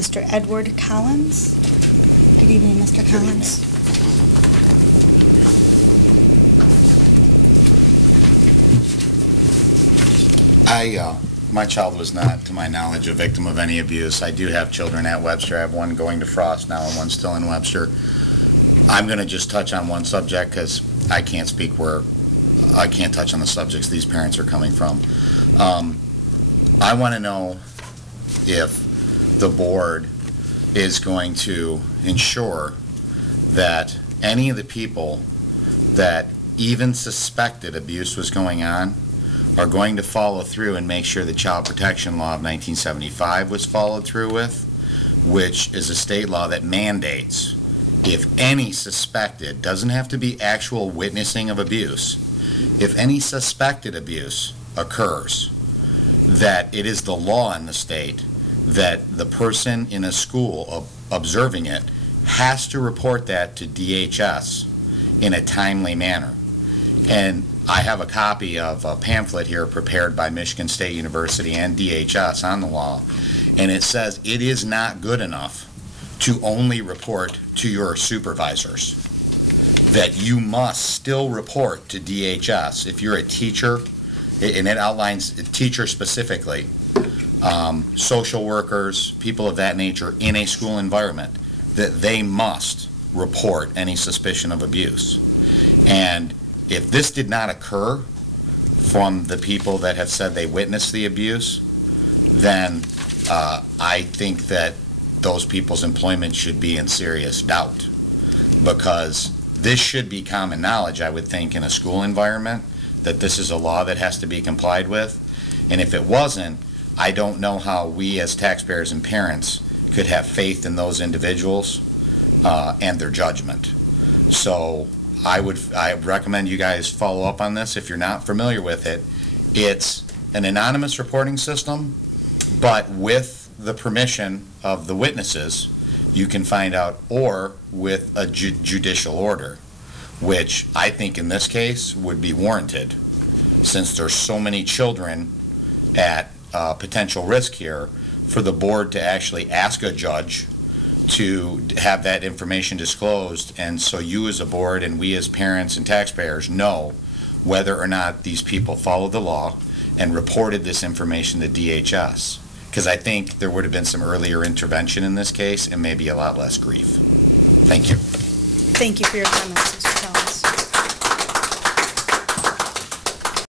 Mr. Edward Collins. Good evening, Mr. Collins. My child was not, to my knowledge, a victim of any abuse. I do have children at Webster. I have one going to Frost now and one still in Webster. I'm going to just touch on one subject because I can't speak where I can't touch on the subjects these parents are coming from. I want to know if the board is going to ensure that any of the people that even suspected abuse was going on are going to follow through and make sure the Child Protection Law of 1975 was followed through with, which is a state law that mandates if any suspected, doesn't have to be actual witnessing of abuse, if any suspected abuse occurs, that it is the law in the state that the person in a school observing it has to report that to DHS in a timely manner. And I have a copy of a pamphlet here prepared by Michigan State University and DHS on the law, and it says it is not good enough to only report to your supervisors, that you must still report to DHS. If you're a teacher, and it outlines a teacher specifically, social workers, people of that nature in a school environment, that they must report any suspicion of abuse. And if this did not occur from the people that have said they witnessed the abuse, then I think that those people's employment should be in serious doubt, because this should be common knowledge, I would think, in a school environment, that this is a law that has to be complied with. And if it wasn't, I don't know how we as taxpayers and parents could have faith in those individuals and their judgment. So I recommend you guys follow up on this if you're not familiar with it. It's an anonymous reporting system, but with the permission of the witnesses, you can find out, or with a judicial order, which I think in this case would be warranted, since there's so many children at potential risk here, for the board to actually ask a judge to have that information disclosed, and so you as a board and we as parents and taxpayers know whether or not these people followed the law and reported this information to DHS. Because I think there would have been some earlier intervention in this case and maybe a lot less grief. Thank you. Thank you for your comments, Mr. Collins.